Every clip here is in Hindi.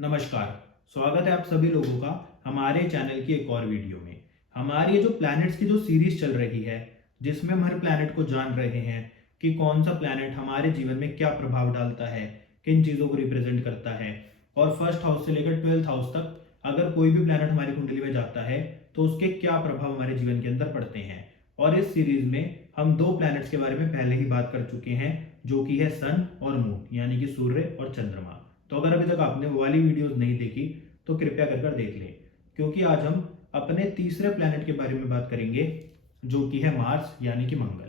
नमस्कार। स्वागत है आप सभी लोगों का हमारे चैनल की एक और वीडियो में। हमारी ये जो प्लैनेट्स की जो सीरीज चल रही है, जिसमें हम हर प्लैनेट को जान रहे हैं कि कौन सा प्लैनेट हमारे जीवन में क्या प्रभाव डालता है, किन चीज़ों को रिप्रेजेंट करता है, और फर्स्ट हाउस से लेकर 12th हाउस तक अगर कोई भी प्लैनेट हमारी कुंडली में जाता है तो उसके क्या प्रभाव हमारे जीवन के अंदर पड़ते हैं। और इस सीरीज में हम दो प्लैनेट्स के बारे में पहले ही बात कर चुके हैं, जो कि है सन और मून, यानी कि सूर्य और चंद्रमा। तो अगर अभी तक आपने वो वाली वीडियोस नहीं देखी तो कृपया कर देख लें, क्योंकि आज हम अपने तीसरे प्लैनेट के बारे में बात करेंगे, जो कि है मार्स यानी कि मंगल।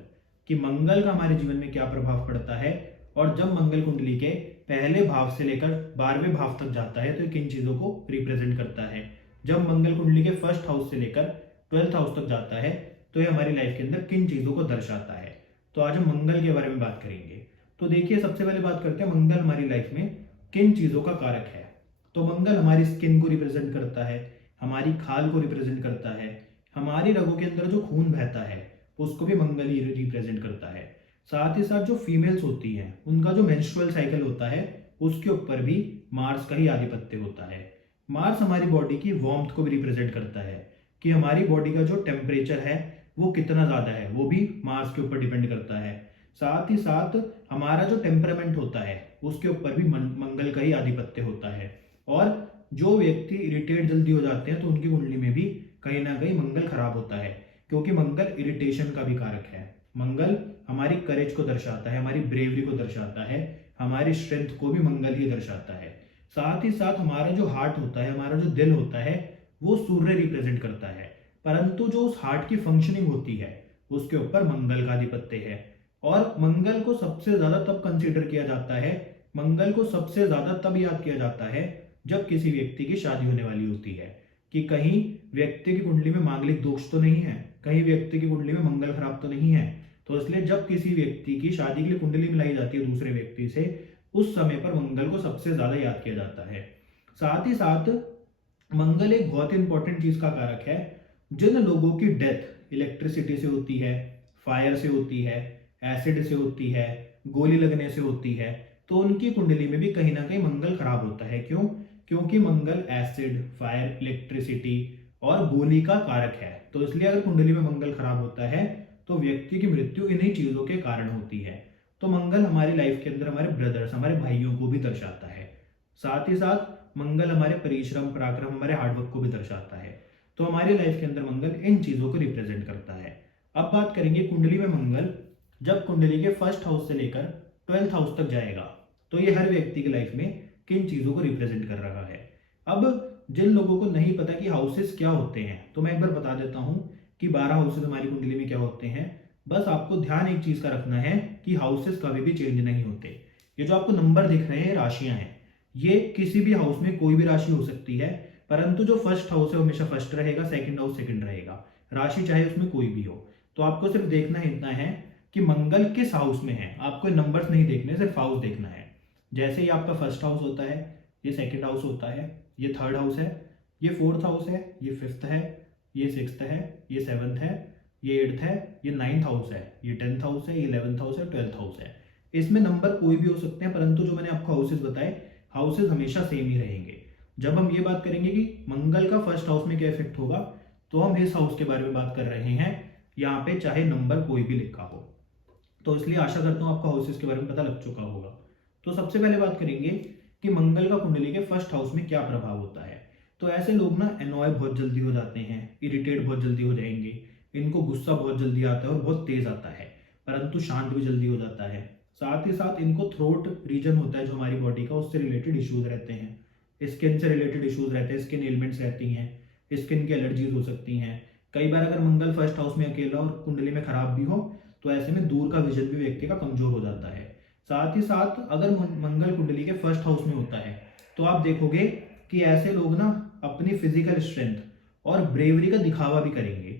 कि मंगल का हमारे जीवन में क्या प्रभाव पड़ता है, और जब मंगल कुंडली के पहले भाव से लेकर 12वें भाव तक जाता है तो ये किन चीज़ों को रिप्रेजेंट करता है। जब मंगल कुंडली के फर्स्ट हाउस से लेकर 12th हाउस तक जाता है तो ये हमारी लाइफ के अंदर किन चीज़ों को दर्शाता है। तो आज हम मंगल के बारे में बात करेंगे। तो देखिए, सबसे पहले बात करते हैं मंगल हमारी लाइफ में किन चीज़ों का कारक है। तो मंगल हमारी स्किन को रिप्रेजेंट करता है, हमारी खाल को रिप्रेजेंट करता है, हमारी रगों के अंदर जो खून बहता है उसको भी मंगल ही रिप्रेजेंट करता है। साथ ही साथ जो फीमेल्स होती हैं उनका जो मेंस्ट्रुअल साइकिल होता है उसके ऊपर भी मार्स का ही आधिपत्य होता है। मार्स हमारी बॉडी की वार्मथ को भी रिप्रेजेंट करता है, कि हमारी बॉडी का जो टेम्परेचर है वो कितना ज़्यादा है, वो भी मार्स के ऊपर डिपेंड करता है। साथ ही साथ हमारा जो टेम्परामेंट होता है उसके ऊपर भी मंगल का ही आधिपत्य होता है। और जो व्यक्ति इरिटेट जल्दी हो जाते हैं तो उनकी कुंडली में भी कहीं ना कहीं मंगल खराब होता है, क्योंकि मंगल इरिटेशन का भी कारक है। मंगल हमारी करेज को दर्शाता है, हमारी ब्रेवरी को दर्शाता है, हमारी स्ट्रेंथ को भी मंगल ही दर्शाता है। साथ ही साथ हमारा जो हार्ट होता है, हमारा जो दिल होता है, वो सूर्य रिप्रेजेंट करता है, परंतु जो उस हार्ट की फंक्शनिंग होती है उसके ऊपर मंगल का आधिपत्य है। और मंगल को सबसे ज्यादा तब कंसीडर किया जाता है, मंगल को सबसे ज्यादा तब याद किया जाता है जब किसी व्यक्ति की शादी होने वाली होती है, कि कहीं व्यक्ति की कुंडली में मांगलिक दोष तो नहीं है, कहीं व्यक्ति की कुंडली में मंगल खराब तो नहीं है। तो इसलिए जब किसी व्यक्ति की शादी के लिए कुंडली मिलाई जाती है दूसरे व्यक्ति से, उस समय पर मंगल को सबसे ज्यादा याद किया जाता है। साथ ही साथ मंगल एक बहुत ही इंपॉर्टेंट चीज का कारक है। जिन लोगों की डेथ इलेक्ट्रिसिटी से होती है, फायर से होती है, एसिड से होती है, गोली लगने से होती है, तो उनकी कुंडली में भी कहीं ना कहीं मंगल खराब होता है। क्यों? क्योंकि मंगल एसिड, फायर, इलेक्ट्रिसिटी और गोली का कारक है। तो इसलिए अगर कुंडली में मंगल खराब होता है तो व्यक्ति की मृत्यु इन्हीं चीजों के कारण होती है। तो मंगल हमारी लाइफ के अंदर हमारे ब्रदर्स, हमारे भाइयों को भी दर्शाता है। साथ ही साथ मंगल हमारे परिश्रम, पराक्रम, हमारे हार्डवर्क को भी दर्शाता है। तो हमारी लाइफ के अंदर मंगल इन चीजों को रिप्रेजेंट करता है। अब बात करेंगे कुंडली में मंगल जब कुंडली के फर्स्ट हाउस से लेकर 12th हाउस तक जाएगा तो ये हर व्यक्ति की लाइफ में किन चीजों को रिप्रेजेंट कर रहा है। अब जिन लोगों को नहीं पता कि हाउसेस क्या होते हैं, तो मैं एक बार बता देता हूं कि 12 हाउसेस हमारी कुंडली में क्या होते हैं। बस आपको ध्यान एक चीज का रखना है कि हाउसेस कभी भी चेंज नहीं होते। ये जो आपको नंबर दिख रहे हैं राशियां हैं, ये किसी भी हाउस में कोई भी राशि हो सकती है, परंतु जो फर्स्ट हाउस है वो हमेशा फर्स्ट रहेगा, सेकंड हाउस सेकंड रहेगा, राशि चाहे उसमें कोई भी हो। तो आपको सिर्फ देखना इतना है कि मंगल किस हाउस में है, आपको नंबर्स नहीं देखने, सिर्फ हाउस देखना है। जैसे ही आपका फर्स्ट हाउस होता है, ये सेकंड हाउस होता है, ये थर्ड हाउस है, ये फोर्थ हाउस है, ये फिफ्थ है, ये सिक्स्थ है, ये सेवंथ है, ये एट्थ है, ये नाइन्थ हाउस है, ये 10th हाउस है, ये 11th हाउस है, 12th हाउस है। इसमें नंबर कोई भी हो सकते हैं, परंतु जो मैंने आपको हाउसेस बताए, हाउसेस हमेशा सेम ही रहेंगे। जब हम ये बात करेंगे कि मंगल का फर्स्ट हाउस में क्या इफेक्ट होगा, तो हम इस हाउस के बारे में बात कर रहे हैं, यहाँ पे चाहे नंबर कोई भी लिखा हो। तो इसलिए आशा करता हूँ आपको हाउसेस के बारे में पता लग चुका होगा। तो सबसे पहले बात करेंगे कि मंगल का कुंडली के फर्स्ट हाउस में क्या प्रभाव होता है। तो ऐसे लोग ना एनॉय बहुत जल्दी हो जाते हैं, इरिटेट बहुत जल्दी हो जाएंगे, इनको गुस्सा बहुत जल्दी आता है और बहुत तेज आता है, परंतु शांत भी जल्दी हो जाता है। साथ ही साथ इनको थ्रोट रीजन होता है जो हमारी बॉडी का, उससे रिलेटेड इश्यूज रहते हैं, स्किन से रिलेटेड इश्यूज रहते हैं, स्किन एलिमेंट्स रहती हैं, स्किन की एलर्जीज हो सकती हैं। कई बार अगर मंगल फर्स्ट हाउस में अकेला और कुंडली में खराब भी हो तो ऐसे में दूर का विजन भी व्यक्ति का कमजोर हो जाता है। साथ ही साथ अगर मंगल कुंडली के फर्स्ट हाउस में होता है तो आप देखोगे कि ऐसे लोग ना अपनी फिजिकल स्ट्रेंथ और ब्रेवरी का दिखावा भी करेंगे।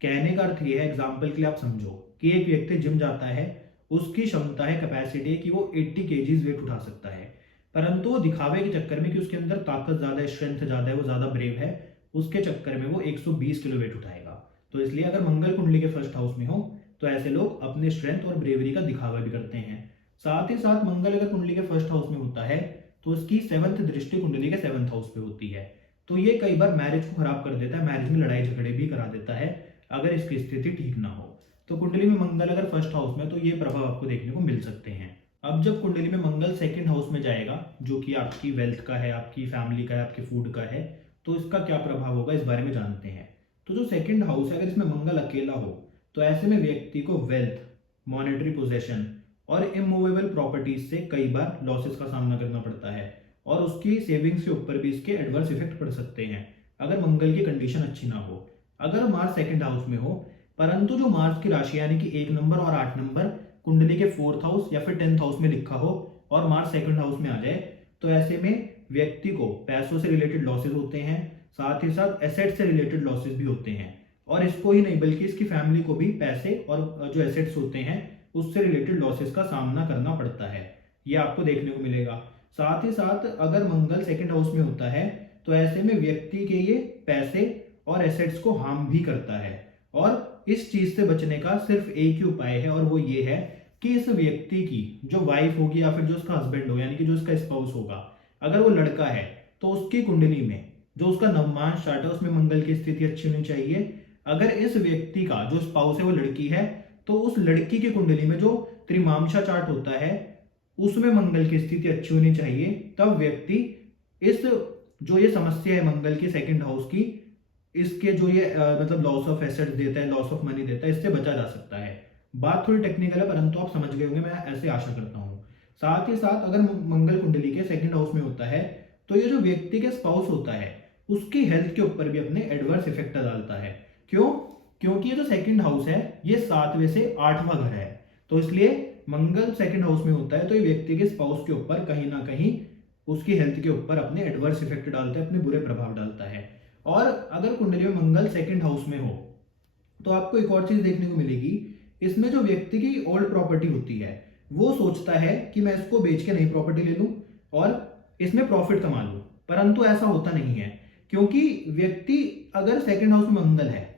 कहने का अर्थ ये है, एग्जाम्पल के लिए आप समझो कि एक व्यक्ति जिम जाता है, उसकी क्षमता है, कैपेसिटी है कि वो 80 केजीज वेट उठा सकता है, परंतु वो दिखावे के चक्कर में कि उसके अंदर ताकत ज्यादा है, स्ट्रेंथ ज्यादा है, वो ज्यादा ब्रेव है, उसके चक्कर में वो 120 किलो वेट उठाएगा। तो इसलिए अगर मंगल कुंडली के फर्स्ट हाउस में हो तो ऐसे लोग अपने स्ट्रेंथ और ब्रेवरी का दिखावा भी करते हैं। साथ ही साथ मंगल अगर कुंडली के फर्स्ट हाउस में होता है तो उसकी 7th दृष्टि कुंडली के 7th 7th हाउस पे होती है। तो ये कई बार मैरिज को खराब कर देता है, मैरिज में लड़ाई झगड़े भी करा देता है अगर इसकी स्थिति ठीक ना हो। तो कुंडली में मंगल अगर फर्स्ट हाउस में, तो ये प्रभाव आपको देखने को मिल सकते हैं। अब जब कुंडली में मंगल सेकंड हाउस में जाएगा, जो कि आपकी वेल्थ का है, आपकी फैमिली का है, आपके फूड का है, तो इसका क्या प्रभाव होगा इस बारे में जानते हैं। तो जो सेकंड हाउस है, अगर इसमें मंगल अकेला हो, तो ऐसे में व्यक्ति को वेल्थ, मॉनेटरी पोजेशन और इमूवेबल प्रॉपर्टीज से कई बार लॉसेस का सामना करना पड़ता है, और उसकी सेविंग्स के ऊपर भी इसके एडवर्स इफेक्ट पड़ सकते हैं अगर मंगल की कंडीशन अच्छी ना हो। अगर मार्स सेकंड हाउस में हो, परंतु जो मार्स की राशि यानी कि 1 नंबर और 8 नंबर कुंडली के 4th हाउस या फिर 10th हाउस में लिखा हो और मार्स सेकंड हाउस में आ जाए, तो ऐसे में व्यक्ति को पैसों से रिलेटेड लॉसेस होते हैं, साथ ही साथ एसेट से रिलेटेड लॉसेस भी होते हैं, और इसको ही नहीं बल्कि इसकी फैमिली को भी पैसे और जो एसेट्स होते हैं उससे रिलेटेड लॉसेस का सामना करना पड़ता है। ये आपको देखने को मिलेगा। साथ ही साथ अगर मंगल सेकंड हाउस में होता है, तो ऐसे में व्यक्ति के ये पैसे और एसेट्स को हार्म भी करता है, और इस चीज से बचने का सिर्फ एक ही उपाय है, और वो ये है कि इस व्यक्ति की जो वाइफ होगी या फिर जो उसका हस्बैंड हो यानी कि जो उसका स्पाउस होगा, अगर वो लड़का है तो उसकी कुंडली में जो उसका नवमांश चार्ट है उसमें मंगल की स्थिति अच्छी होनी चाहिए। अगर इस व्यक्ति का जो स्पाउस है वो लड़की है, तो उस लड़की की कुंडली में जो त्रिमांशा चार्ट होता है उसमें मंगल की स्थिति अच्छी होनी चाहिए। तब व्यक्ति इस जो ये समस्या है मंगल की सेकंड हाउस की, इसके जो ये मतलब लॉस ऑफ एसेट्स देता है, लॉस ऑफ मनी देता है, इससे बचा जा सकता है। बात थोड़ी टेक्निकल है परंतु आप समझ गए होंगे, मैं ऐसे आशा करता हूँ। साथ ही साथ अगर मंगल कुंडली के सेकंड हाउस में होता है, तो ये जो व्यक्ति के स्पाउस होता है उसकी हेल्थ के ऊपर भी अपने एडवर्स इफेक्ट डालता है। क्यों? क्योंकि ये जो सेकंड हाउस है ये 7वें से 8वां घर है, तो इसलिए मंगल सेकंड हाउस में होता है तो ये व्यक्ति के स्पाउस के ऊपर कहीं ना कहीं उसकी हेल्थ के ऊपर अपने एडवर्स इफेक्ट डालता है, अपने बुरे प्रभाव डालता है। और अगर कुंडली में मंगल सेकंड हाउस में हो, तो आपको एक और चीज देखने को मिलेगी, इसमें जो व्यक्ति की ओल्ड प्रॉपर्टी होती है वो सोचता है कि मैं इसको बेच के नई प्रॉपर्टी ले लूं और इसमें प्रॉफिट कमा लूं, परंतु ऐसा होता नहीं है। क्योंकि व्यक्ति अगर सेकंड हाउस में मंगल है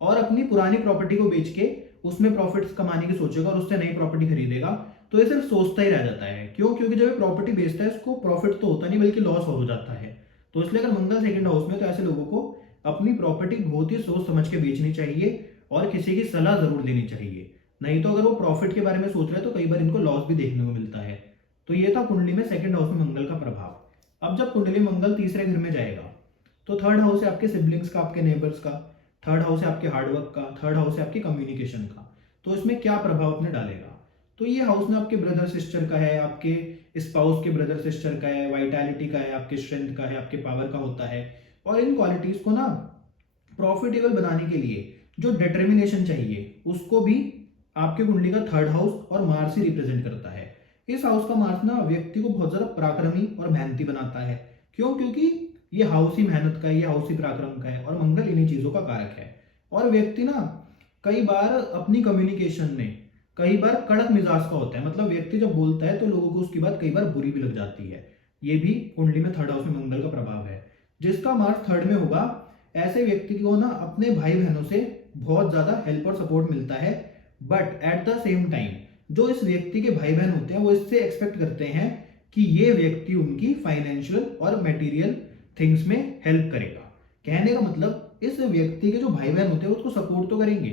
और अपनी पुरानी प्रॉपर्टी को बेच के उसमें प्रॉफिट्स कमाने की सोचेगा और उससे नई प्रॉपर्टी खरीदेगा, तो ये सिर्फ सोचता ही रह जाता है। क्यों? क्योंकि जब ये प्रॉपर्टी बेचता है उसको प्रॉफिट तो होता नहीं बल्कि लॉस हो जाता है। तो इसलिए अगर मंगल सेकंड हाउस में, तो ऐसे लोगों को अपनी प्रॉपर्टी बहुत ही सोच समझ के बेचनी चाहिए और किसी की सलाह जरूर लेनी चाहिए। नहीं तो अगर वो प्रॉफिट के बारे में सोच रहे हैं तो कई बार इनको लॉस भी देखने को मिलता है। तो ये था कुंडली में सेकंड हाउस में मंगल का प्रभाव। अब जब कुंडली मंगल तीसरे घर में जाएगा, तो थर्ड हाउस है आपके सिबलिंग्स का, आपके नेबर्स का, थर्ड हाउस है आपके हार्डवर्क का, थर्ड हाउस है आपके कम्युनिकेशन का। तो इसमें क्या प्रभाव अपने डालेगा? तो ये हाउस ना आपके ब्रदर सिस्टर का है, आपके स्पाउस के ब्रदर सिस्टर का है, वाइटैलिटी का है, आपके स्ट्रेंथ का है, आपके पावर का होता है। और इन क्वालिटीज को ना प्रॉफिटेबल बनाने के लिए जो डिटर्मिनेशन चाहिए उसको भी आपके कुंडली का थर्ड हाउस और मार्स ही रिप्रेजेंट करता है। इस हाउस का मार्स ना व्यक्ति को बहुत ज्यादा पराक्रमी और मेहनती बनाता है। क्यों? क्योंकि ये हाउस ही मेहनत का है, ये हाउस ही पराक्रम का है, और मंगल इन्हीं चीजों का कारक है। और व्यक्ति ना कई बार अपनी कम्युनिकेशन में कई बार कड़क मिजाज का होता है, मतलब व्यक्ति जब बोलता है तो लोगों को उसकी बात कई बार बुरी भी लग जाती है। ये भी कुंडली में थर्ड हाउस में मंगल का प्रभाव है। जिसका मार्स थर्ड में होगा, ऐसे व्यक्ति को ना अपने भाई बहनों से बहुत ज्यादा हेल्प और सपोर्ट मिलता है, but at the same time जो इस व्यक्ति के भाई बहन होते हैं वो इससे एक्सपेक्ट करते हैं कि ये व्यक्ति उनकी फाइनेंशियल और मटेरियल थिंग्स में हेल्प करेगा। कहने का मतलब इस व्यक्ति के जो भाई बहन होते हैं उसको सपोर्ट तो करेंगे,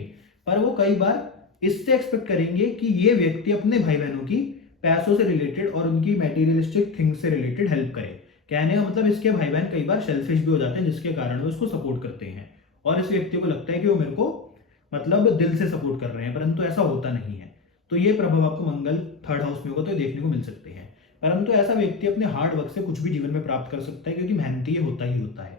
पर वो कई बार इससे एक्सपेक्ट करेंगे कि ये व्यक्ति अपने भाई बहनों की पैसों से रिलेटेड और उनकी मटेरियलिस्टिक थिंग्स से रिलेटेड हेल्प करे। कहने का मतलब इसके भाई बहन कई बार सेल्फिश भी हो जाते हैं, जिसके कारण वो उसको सपोर्ट करते हैं और इस व्यक्ति को लगता है कि वो मेरे को मतलब दिल से सपोर्ट कर रहे हैं, परंतु ऐसा होता नहीं है। तो ये प्रभाव आपको मंगल थर्ड हाउस में होगा तो देखने को मिल सकते हैं। परंतु ऐसा व्यक्ति अपने हार्ड वर्क से कुछ भी जीवन में प्राप्त कर सकता है, क्योंकि मेहनती होता ही होता है।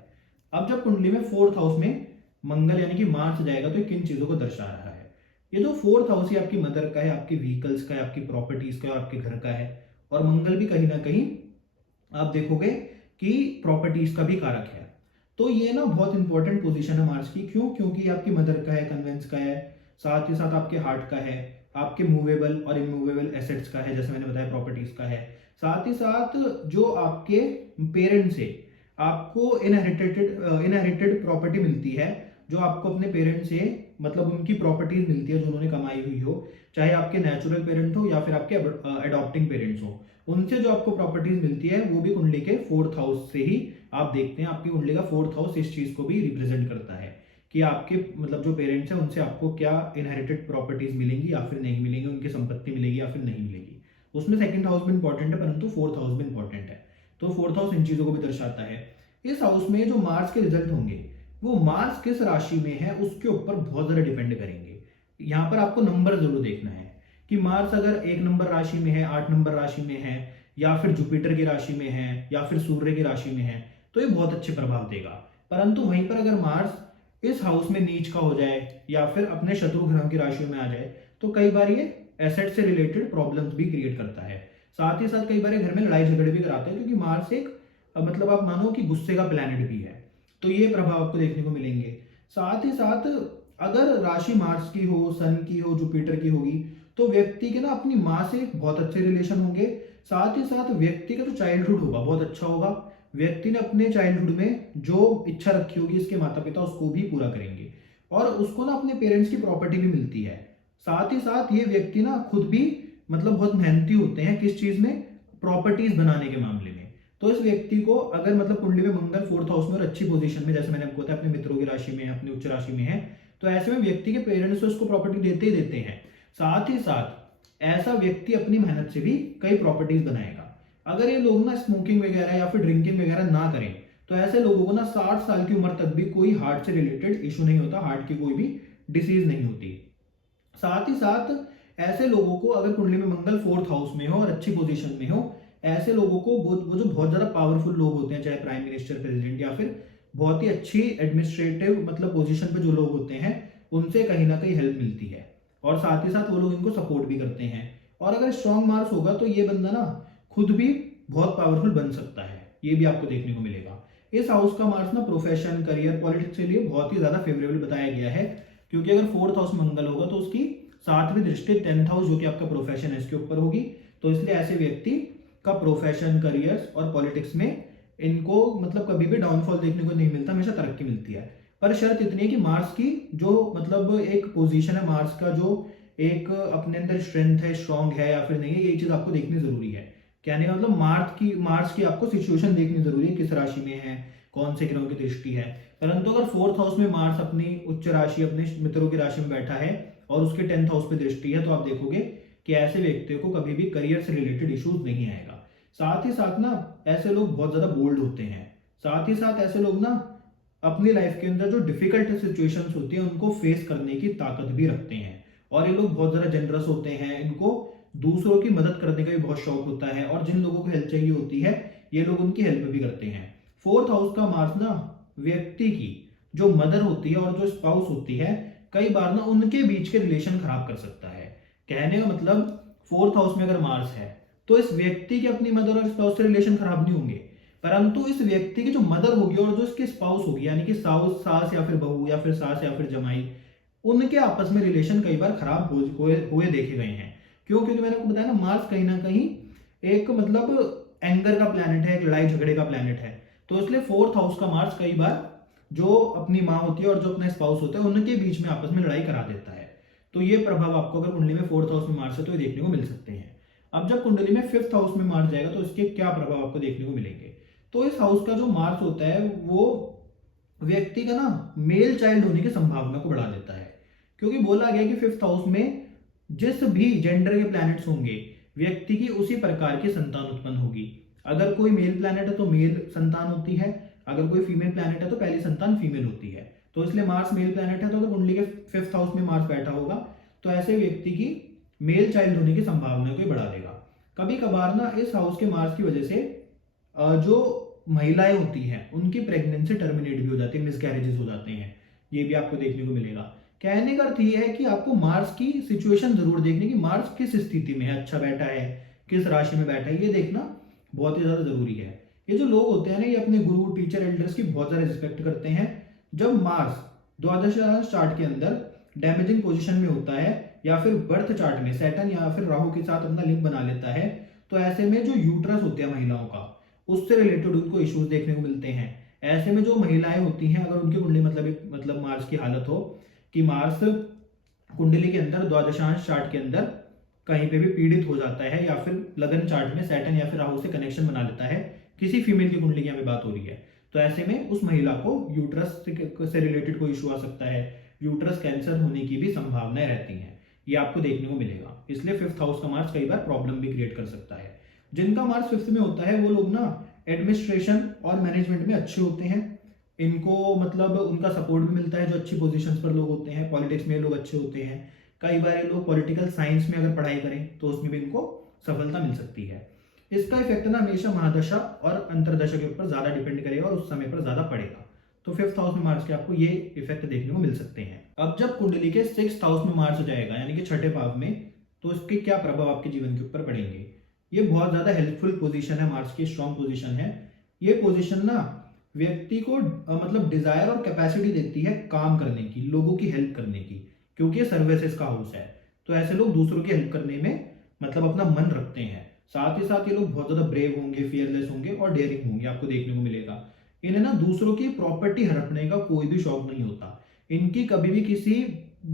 अब जब कुंडली में फोर्थ हाउस में मंगल यानी कि मार्स जाएगा, तो किन चीजों को दर्शा रहा है? ये जो फोर्थ हाउस है आपकी मदर का है, आपकी व्हीकल्स का है, आपकी प्रॉपर्टीज का है, आपके घर का है। और मंगल भी कहीं ना कहीं आप देखोगे कि प्रॉपर्टीज का भी कारक है। तो ये ना बहुत इंपॉर्टेंट पोजीशन है मार्स की। क्यों? क्योंकि आपकी मदर का है, कन्वेंस का है, साथ ही साथ आपके हार्ट का है, आपके मूवेबल और इमूवेबल एसेट्स का है, जैसे मैंने बताया प्रॉपर्टीज का है। साथ ही साथ जो आपके पेरेंट्स से आपको इनहेरिटेड प्रॉपर्टी मिलती है, जो आपको अपने पेरेंट्स से मतलब उनकी प्रॉपर्टीज मिलती है जो उन्होंने कमाई हुई हो, चाहे आपके नेचुरल पेरेंट हो या फिर आपके अडॉप्टिंग पेरेंट्स हो, उनसे जो आपको प्रॉपर्टीज मिलती है वो भी कुंडली के फोर्थ हाउस से ही आप देखते हैं आपकी कुंडली का 4th हाउस इस चीज को भी रिप्रेजेंट करता है कि आपके मतलब जो पेरेंट्स हैं उनसे आपको क्या इनहेरिटेड प्रॉपर्टीज मिलेंगी या फिर नहीं मिलेंगी, उनकी संपत्ति मिलेगी या फिर नहीं मिलेगी। उसमें सेकंड हाउस भी इंपॉर्टेंट है परंतु 4th हाउस भी इंपॉर्टेंट है। तो 4th हाउस इन चीजों को भी दर्शाता है। इस हाउस में जो मार्स के रिजल्ट होंगे वो मार्स किस राशि में है उसके ऊपर बहुत ज्यादा डिपेंड करेंगे। यहाँ पर आपको नंबर जरूर देखना है कि मार्स अगर 1 नंबर राशि में है, 8 नंबर राशि में है, या फिर जुपिटर की राशि में है, या फिर सूर्य की राशि में है, तो ये बहुत अच्छे प्रभाव देगा। परंतु वहीं पर अगर मार्स इस हाउस में नीच का हो जाए या फिर अपने शत्रु ग्रह की राशियों में आ जाए तो कई बार ये एसेट से रिलेटेड प्रॉब्लम्स भी क्रिएट करता है। साथ ही साथ कई बार घर में लड़ाई झगड़े भी कराते हैं क्योंकि मार्स एक मतलब आप मानो कि गुस्से का प्लैनेट भी है। तो ये प्रभाव आपको देखने को मिलेंगे। साथ ही साथ अगर राशि मार्स की हो, सन की हो, जुपिटर की होगी तो व्यक्ति के ना अपनी माँ से बहुत अच्छे रिलेशन होंगे। साथ ही साथ व्यक्ति का जो चाइल्डहुड होगा बहुत अच्छा होगा। व्यक्ति ने अपने चाइल्डहुड में जो इच्छा रखी होगी इसके माता पिता उसको भी पूरा करेंगे और उसको ना अपने पेरेंट्स की प्रॉपर्टी भी मिलती है। साथ ही साथ ये व्यक्ति ना खुद भी मतलब बहुत मेहनती होते हैं किस चीज में, प्रॉपर्टीज बनाने के मामले में। तो इस व्यक्ति को अगर मतलब कुंडली में मंगल 4th हाउस में और अच्छी पोजीशन में, जैसे मैंने आपको बताया अपने मित्रों की राशि में है, अपनी उच्च राशि में है, तो ऐसे में व्यक्ति के पेरेंट्स उसको प्रॉपर्टी देते ही देते हैं। साथ ही साथ ऐसा व्यक्ति अपनी मेहनत से भी कई प्रॉपर्टीज बनाएगा। अगर ये लोग ना स्मोकिंग वगैरह या फिर ड्रिंकिंग वगैरह ना करें तो ऐसे लोगों को ना 60 साल की उम्र तक भी कोई हार्ट से रिलेटेड इशू नहीं होता, हार्ट की कोई भी डिसीज नहीं होती। साथ ही साथ ऐसे लोगों को अगर कुंडली में मंगल 4th हाउस में हो और अच्छी पोजीशन में हो, ऐसे लोगों को वो जो बहुत ज्यादा पावरफुल लोग होते हैं, चाहे प्राइम मिनिस्टर, प्रेसिडेंट या फिर बहुत ही अच्छी एडमिनिस्ट्रेटिव मतलब पोजीशन पे जो लोग होते हैं, उनसे कहीं ना कहीं हेल्प मिलती है और साथ ही साथ वो लोग इनको सपोर्ट भी करते हैं। और अगर स्ट्रॉन्ग मार्स होगा तो ये बंदा ना खुद भी बहुत पावरफुल बन सकता है, ये भी आपको देखने को मिलेगा। इस हाउस का मार्स ना प्रोफेशन, करियर, पॉलिटिक्स के लिए बहुत ही ज्यादा फेवरेबल बताया गया है क्योंकि अगर 4th हाउस में मंगल होगा तो उसकी 7वीं दृष्टि 10th हाउस जो कि आपका प्रोफेशन है इसके ऊपर होगी। तो इसलिए ऐसे व्यक्ति का प्रोफेशन, करियर और पॉलिटिक्स में इनको मतलब कभी भी डाउनफॉल देखने को नहीं मिलता, हमेशा तरक्की मिलती है। पर शर्त इतनी है कि मार्स की जो मतलब एक पोजीशन है, मार्स का जो एक अपने अंदर स्ट्रेंथ है, स्ट्रांग है या फिर नहीं है, ये चीज आपको देखनी जरूरी है। कहने का मतलब मार्स की आपको सिचुएशन देखनी जरूरी है, किस राशि में है, कौन से ग्रहों की दृष्टि है। परंतु अगर 4th हाउस में मार्स अपनी उच्च राशि, अपने मित्रों की राशि में बैठा है और उसके 10th हाउस पे दृष्टि है तो आप देखोगे कि ऐसे व्यक्ति को कभी भी करियर से रिलेटेड इश्यूज नहीं आएगा। साथ ही साथ ना ऐसे लोग बहुत ज्यादा बोल्ड होते हैं। साथ ही साथ ऐसे लोग ना अपनी लाइफ के अंदर जो डिफिकल्ट सिचुएशंस होती है उनको फेस करने की ताकत भी रखते हैं और ये लोग बहुत ज्यादा जनरस होते हैं। इनको दूसरों की मदद करने का भी बहुत शौक होता है और जिन लोगों को हेल्प चाहिए होती है ये लोग उनकी हेल्प भी करते हैं। 4th हाउस का मार्स ना व्यक्ति की जो मदर होती है और जो स्पाउस होती है कई बार ना उनके बीच के रिलेशन खराब कर सकता है। कहने का मतलब 4th हाउस में अगर मार्स है तो इस व्यक्ति के अपनी मदर और स्पाउस से रिलेशन खराब नहीं होंगे, परंतु इस व्यक्ति की जो मदर होगी और जो इसकी स्पाउस होगी यानी कि सास या फिर बहू या फिर सास या फिर जमाई, उनके आपस में रिलेशन कई बार खराब हुए देखे गए हैं। क्यों? क्योंकि मैंने आपको बताया ना मार्स कहीं ना कहीं एक मतलब एंगर का प्लैनेट है, एक लड़ाई झगड़े का प्लैनेट है। तो इसलिए 4th हाउस का मार्स कई बार जो अपनी माँ होती है और जो अपना स्पाउस होता है उनके बीच में आपस में लड़ाई करा देता है। तो ये प्रभाव आपको अगर कुंडली में 4th हाउस में मार्स है तो ये देखने को मिल सकते हैं। अब जब कुंडली में 5th हाउस में मार्स जाएगा तो इसके क्या प्रभाव आपको देखने को मिलेंगे। तो इस हाउस का जो मार्स होता है वो व्यक्ति का ना मेल चाइल्ड होने की संभावना को बढ़ा देता है क्योंकि बोला गया कि 5th हाउस में जिस भी जेंडर के प्लैनेट्स होंगे व्यक्ति की उसी प्रकार की संतान उत्पन्न होगी। अगर कोई मेल प्लैनेट है तो मेल संतान होती है, अगर कोई फीमेल प्लैनेट है तो पहली संतान फीमेल होती है। तो इसलिए मार्स मेल प्लैनेट है तो अगर कुंडली के 5th हाउस में मार्स बैठा होगा तो ऐसे व्यक्ति की मेल चाइल्ड होने की संभावना को बढ़ा देगा। कभी कभार ना इस हाउस के मार्स की वजह से जो महिलाएं होती हैं उनकी प्रेगनेंसी टर्मिनेट भी हो जाती है, मिसकैरेजेस हो जाते हैं, ये भी आपको देखने को मिलेगा। कहने का अर्थ ये है कि आपको मार्स की सिचुएशन जरूर देखनी कि मार्स किस स्थिति में है, अच्छा बैठा है, किस राशि में बैठा है, ये देखना बहुत ही ज्यादा जरूरी है। ये जो लोग होते हैं ना ये अपने गुरु, टीचर, एल्डर्स की बहुत ज्यादा रिस्पेक्ट करते हैं। जब मार्स द्वादश चार्ट के अंदर डैमेजिंग पोजीशन में होता है या फिर बर्थ चार्ट में सैटर्न या फिर राहु के साथ अपना लिंक बना लेता है तो ऐसे में जो यूट्रस होते हैं महिलाओं का उससे रिलेटेड उनको इश्यूज देखने को मिलते हैं। ऐसे में जो महिलाएं होती हैं अगर उनकी कुंडली मतलब मार्स की हालत हो कि मार्स कुंडली के अंदर द्वादशांश चार्ट के अंदर कहीं पे भी पीड़ित हो जाता है या फिर लगन चार्ट में सैटर्न या फिर राहु से कनेक्शन बना लेता है, किसी फीमेल की कुंडली की हमें बात हो रही है, तो ऐसे में उस महिला को यूट्रस से रिलेटेड कोई इशू आ सकता है, यूट्रस कैंसर होने की भी संभावनाएं रहती हैं। ये आपको देखने को मिलेगा। इसलिए फिफ्थ हाउस का मार्स कई बार प्रॉब्लम भी क्रिएट कर सकता है। जिनका मार्स फिफ्थ में होता है वो लोग ना एडमिनिस्ट्रेशन और मैनेजमेंट में अच्छे होते हैं। इनको मतलब उनका सपोर्ट भी मिलता है, जो अच्छी पोजीशंस पर लोग होते हैं। पॉलिटिक्स में लोग अच्छे होते हैं। कई बार ये लोग पॉलिटिकल साइंस में अगर पढ़ाई करें तो उसमें भी इनको सफलता मिल सकती है। इसका इफेक्ट ना हमेशा महादशा और अंतरदशा के ऊपर ज्यादा डिपेंड करेगा और उस समय पर ज्यादा पड़ेगा। तो फिफ्थ हाउस में मार्स के आपको ये इफेक्ट देखने को मिल सकते हैं। अब जब कुंडली के सिक्स्थ हाउस में मार्स हो जाएगा यानी कि छठे भाव में, तो इसके क्या प्रभाव आपके जीवन के ऊपर पड़ेंगे। ये बहुत ज्यादा हेल्पफुल पोजीशन है, मार्स की स्ट्रॉन्ग पोजीशन है। ये पोजीशन ना व्यक्ति को मतलब डिजायर और कैपेसिटी देती है काम करने की, लोगों की हेल्प करने की, क्योंकि ये सर्विसेज का हाउस है। तो ऐसे लोग दूसरों की हेल्प करने में मतलब अपना मन रखते हैं। साथ ही साथ ये लोग बहुत ज्यादा ब्रेव होंगे, फियरलेस होंगे और डेयरिंग होंगे, आपको देखने को मिलेगा। इन्हें ना दूसरों की प्रॉपर्टी हड़पने का कोई भी शौक नहीं होता। इनकी कभी भी किसी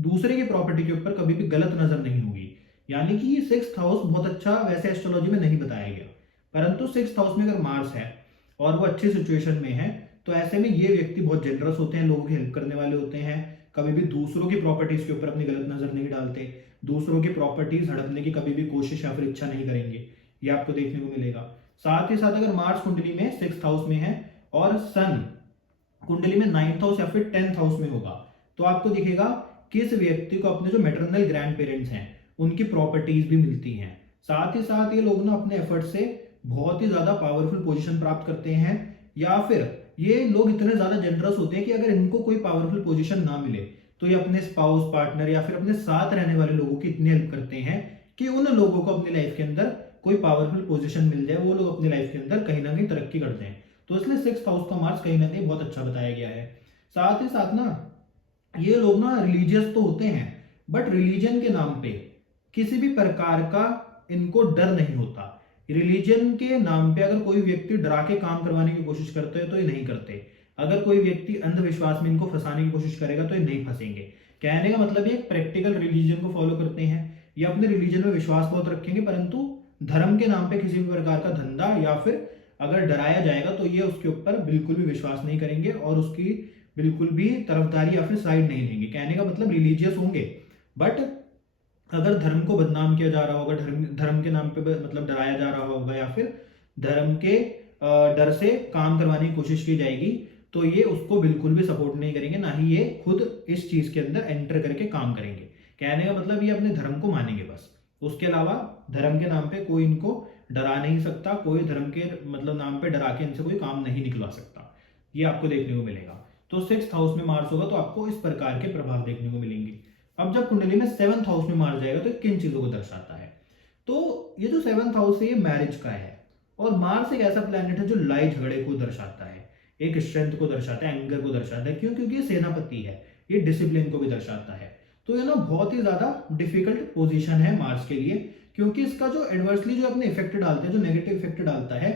दूसरे की प्रॉपर्टी के ऊपर कभी भी गलत नजर नहीं होगी। यानी कि ये सिक्स्थ हाउस बहुत अच्छा वैसे एस्ट्रोलॉजी में नहीं बताया गया, परंतु सिक्स्थ हाउस में अगर मार्स है और वो अच्छी सिचुएशन में है, तो ऐसे में ये व्यक्ति बहुत जेनरस होते हैं, लोगों की हेल्प करने वाले होते हैं। कभी भी दूसरों की प्रॉपर्टीज के ऊपर अपनी गलत नजर नहीं डालते, दूसरों की प्रॉपर्टीज हड़पने की कभी भी कोशिश या फिर इच्छा नहीं करेंगे। ये आपको देखने को मिलेगा। साथ ही साथ अगर मार्स कुंडली में सिक्स्थ हाउस में है और सन कुंडली में नाइन्थ हाउस या फिर टेंथ हाउस में होगा, तो आपको दिखेगा किस व्यक्ति को अपने जो मैटरनल ग्रैंड पेरेंट्स हैं उनकी प्रॉपर्टीज भी मिलती हैं। साथ ही साथ ये लोग ना अपने एफर्ट से बहुत ही ज्यादा पावरफुल पोजीशन प्राप्त करते हैं, या फिर ये लोग इतने ज्यादा जेनरस होते हैं कि अगर इनको कोई पावरफुल पोजीशन ना मिले तो ये अपने स्पाउस, पार्टनर या फिर अपने साथ रहने वाले लोगों की इतनी हेल्प करते हैं कि उन लोगों को अपनी लाइफ के अंदर कोई पावरफुल पोजीशन मिल जाए, वो लोग अपनी लाइफ के अंदर कहीं ना कहीं तरक्की करते हैं। तो इसलिए सिक्स्थ हाउस का मार्स कहीं ना कहीं बहुत अच्छा बताया गया है। साथ ही साथ ना ये लोग ना रिलीजियस तो होते हैं, बट रिलीजन के नाम पे किसी भी प्रकार का इनको डर नहीं होता। रिलीजन के नाम पे अगर कोई व्यक्ति डरा के काम करवाने की कोशिश करते हैं तो ये नहीं करते। अगर कोई व्यक्ति अंधविश्वास में इनको फंसाने की कोशिश करेगा तो ये नहीं फंसेंगे। कहने का मतलब ये प्रैक्टिकल रिलीजन को फॉलो करते हैं, ये अपने रिलीजन में विश्वास बहुत रखेंगे, परंतु धर्म के नाम पे किसी भी प्रकार का धंधा या फिर अगर डराया जाएगा तो ये उसके ऊपर बिल्कुल भी विश्वास नहीं करेंगे और उसकी बिल्कुल भी तरफदारी या फिर साइड नहीं लेंगे। कहने का मतलब रिलीजियस होंगे, बट अगर धर्म को बदनाम किया जा रहा होगा, धर्म के नाम पे मतलब डराया जा रहा होगा या फिर धर्म के डर से काम करवाने की कोशिश की जाएगी, तो ये उसको बिल्कुल भी सपोर्ट नहीं करेंगे, ना ही ये खुद इस चीज के अंदर एंटर करके काम करेंगे। कहने का मतलब ये अपने धर्म को मानेंगे बस, उसके अलावा धर्म के नाम पे कोई इनको डरा नहीं सकता, कोई धर्म के मतलब नाम पे डरा के इनसे कोई काम नहीं निकलवा सकता। ये आपको देखने को मिलेगा। तो सिक्स्थ हाउस में मार्स होगा तो आपको इस प्रकार के प्रभाव देखने को मिलेंगे। अब जब कुंडली में सेवंथ हाउस में मार्स जाएगा तो किन चीजों को दर्शाता है, तो ये जो सेवंथ हाउस है ये मैरिज का है, और मार्स एक ऐसा प्लैनेट है जो लड़ाई झगड़े को दर्शाता है, एक स्ट्रेंथ को दर्शाता है, एंगर को दर्शाता है। क्यों? क्योंकि ये सेनापति है, ये डिसिप्लिन को भी दर्शाता है। तो ये ना बहुत ही ज्यादा डिफिकल्ट पोजीशन है मार्स के लिए, क्योंकि इसका जो एडवर्सली जो अपने इफेक्ट डालते हैं, जो नेगेटिव इफेक्ट डालता है,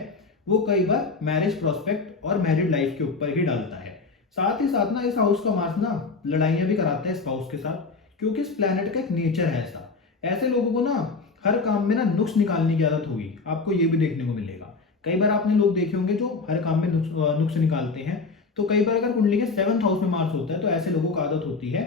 वो कई बार मैरिज प्रोस्पेक्ट और मैरिड लाइफ के ऊपर ही डालता है। साथ ही साथ ना इस हाउस का मार्स ना लड़ाइयां भी कराता है स्पाउस के साथ, क्योंकि इस प्लैनेट का एक नेचर है ऐसा। ऐसे लोगों को ना हर काम में ना नुक्स निकालने की आदत होगी, आपको ये भी देखने को मिलेगा। कई बार आपने लोग देखे होंगे जो हर काम में नुक्स निकालते हैं। तो कई बार अगर कुंडली के सेवंथ हाउस में मार्स होता है तो ऐसे लोगों को आदत होती है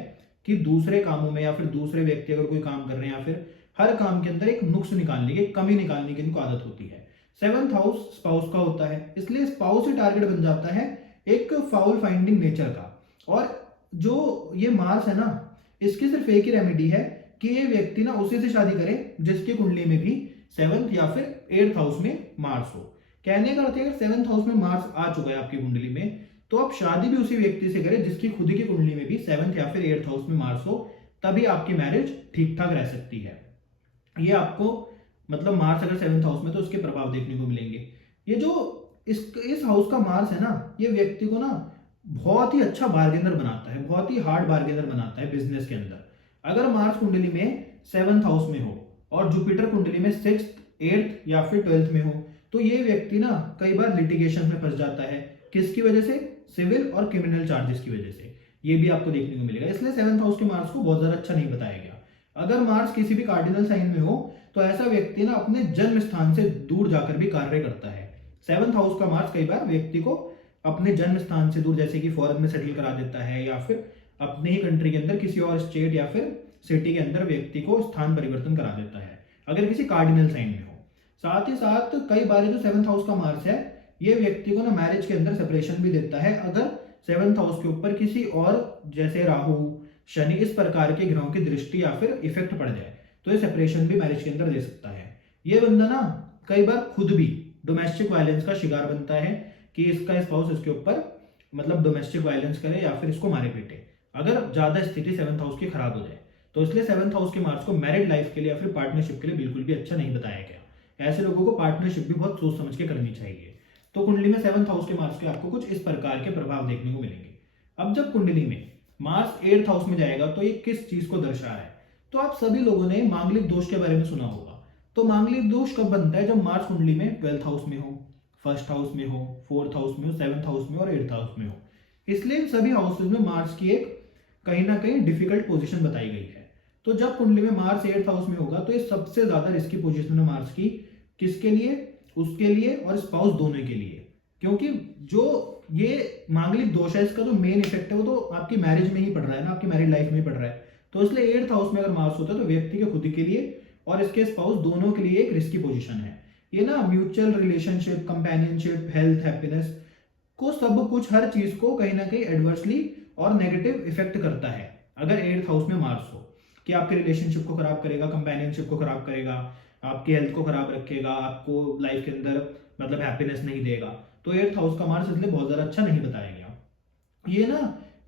कि दूसरे कामों में या फिर दूसरे व्यक्ति अगर कोई काम कर रहे हैं या फिर हर काम के अंदर एक नुक्स निकालने की, कमी निकालने की इनको आदत होती है। सेवंथ हाउस स्पाउस का होता है, इसलिए स्पाउस ही टारगेट बन जाता है एक फाउल फाइंडिंग नेचर का। और जो ये मार्स है ना, इसकी सिर्फ एक ही रेमेडी है कि ये व्यक्ति ना उसी से शादी करे जिसकी कुंडली में भी सेवंथ या फिर एट्थ हाउस में मार्स हो। कहने का अर्थ है अगर सेवंथ हाउस में मार्स आ चुका है आपकी कुंडली में, तो आप शादी भी उसी व्यक्ति से करें जिसकी खुद की कुंडली में भी सेवंथ या फिर एट्थ हाउस में मार्स हो, तभी आपकी मैरिज ठीक ठाक रह सकती है। ये आपको मतलब मार्स अगर सेवंथ हाउस में तो उसके प्रभाव देखने को मिलेंगे। ये जो इस हाउस का मार्स है ना, ये व्यक्ति को ना बहुत ही अच्छा बार्गेनर बनाता है, बहुत ही हार्ड बार्गेनर बनाता है बिजनेस के अंदर। अगर मार्स कुंडली में सेवंथ हाउस में हो और जुपिटर कुंडली में सिक्स्थ, एट्थ या फिर ट्वेल्थ में हो, तो ये व्यक्ति ना कई बार लिटिगेशन में फंस जाता है। किसकी वजह से? सिविल और क्रिमिनल चार्जेस की वजह से। ये भी आपको देखने को मिलेगा। इसलिए सेवंथ हाउस के मार्स को बहुत ज्यादा अच्छा नहीं बताया गया। अगर मार्स किसी भी कार्डिनल साइन में हो तो ऐसा व्यक्ति ना अपने जन्म स्थान से दूर जाकर भी कार्य करता है। सेवंथ हाउस का मार्स कई बार व्यक्ति को अपने जन्म स्थान से दूर, जैसे कि फॉरेन में सेटल करा देता है, या फिर अपने ही कंट्री के अंदर किसी और स्टेट या फिर सिटी के अंदर व्यक्ति को स्थान परिवर्तन करा देता है, अगर किसी कार्डिनल साइन में हो। साथ ही साथ कई बार जो 7th हाउस का मार्स है, ये व्यक्ति को ना मैरिज के अंदर सेपरेशन भी देता है, अगर 7th हाउस के ऊपर किसी और जैसे राहु, शनि, इस प्रकार के ग्रहों की दृष्टि या फिर इफेक्ट पड़ जाए तो ये सेपरेशन भी मैरिज के अंदर दे सकता है। ये बंदा ना कई बार खुद भी डोमेस्टिक वायलेंस का शिकार बनता है कि इसका स्पाउस इसके ऊपर मतलब डोमेस्टिक वायलेंस करे या फिर इसको मारे पीटे, अगर ज्यादा स्थिति 7th हाउस की खराब हो जाए। तो इसलिए 7th हाउस के मार्स को मैरिड लाइफ के लिए या फिर पार्टनरशिप के लिए बिल्कुल भी अच्छा नहीं बताया गया। ऐसे लोगों को पार्टनरशिप भी बहुत सोच समझ के करनी चाहिए। तो कुंडली में 7th हाउस के मार्स के आपको कुछ इस प्रकार के प्रभाव देखने को मिलेंगे। अब जब कुंडली में मार्स 8th हाउस में जाएगा तो ये किस चीज को दर्शा रहा है, तो आप सभी लोगों ने मांगलिक दोष के बारे में सुना होगा। तो मांगलिक दोष कब बनता है, जब मार्स कुंडली में 12th हाउस में हो, 1st हाउस में हो, 4th हाउस में हो, 7th हाउस में और 8th हाउस में हो। इसलिए इन सभी हाउसेज में मार्स की एक कहीं ना कहीं डिफिकल्ट पोजीशन बताई गई है। तो जब कुंडली में मार्स 8th हाउस में होगा तो ये सबसे ज्यादा रिस्की पोजीशन है मार्स की, किसके लिए, उसके लिए और स्पाउस दोनों के लिए। क्योंकि जो ये मांगलिक दोष है, इसका जो मेन इफेक्ट है वो तो आपकी मैरिज में ही पड़ रहा है ना, आपकी मैरिड लाइफ में ही पड़ रहा है। तो इसलिए 8th हाउस में अगर मार्स होता है तो व्यक्ति के खुद के लिए और इसके स्पाउस दोनों के लिए एक रिस्की पोजीशन है। ये ना mutual relationship, companionship, health, happiness को, सब कुछ, हर चीज को कहीं ना कहीं एडवर्सली और नेगेटिव इफेक्ट करता है अगर 8th हाउस में मार्स हो, कि आपके रिलेशनशिप को खराब करेगा, कंपेनियनशिप को खराब करेगा, आपकी हेल्थ को खराब रखेगा, आपको लाइफ के अंदर मतलब हैप्पीनेस नहीं देगा। तो 8th हाउस का मार्स इसलिए बहुत ज्यादा अच्छा नहीं बताया गया। ये ना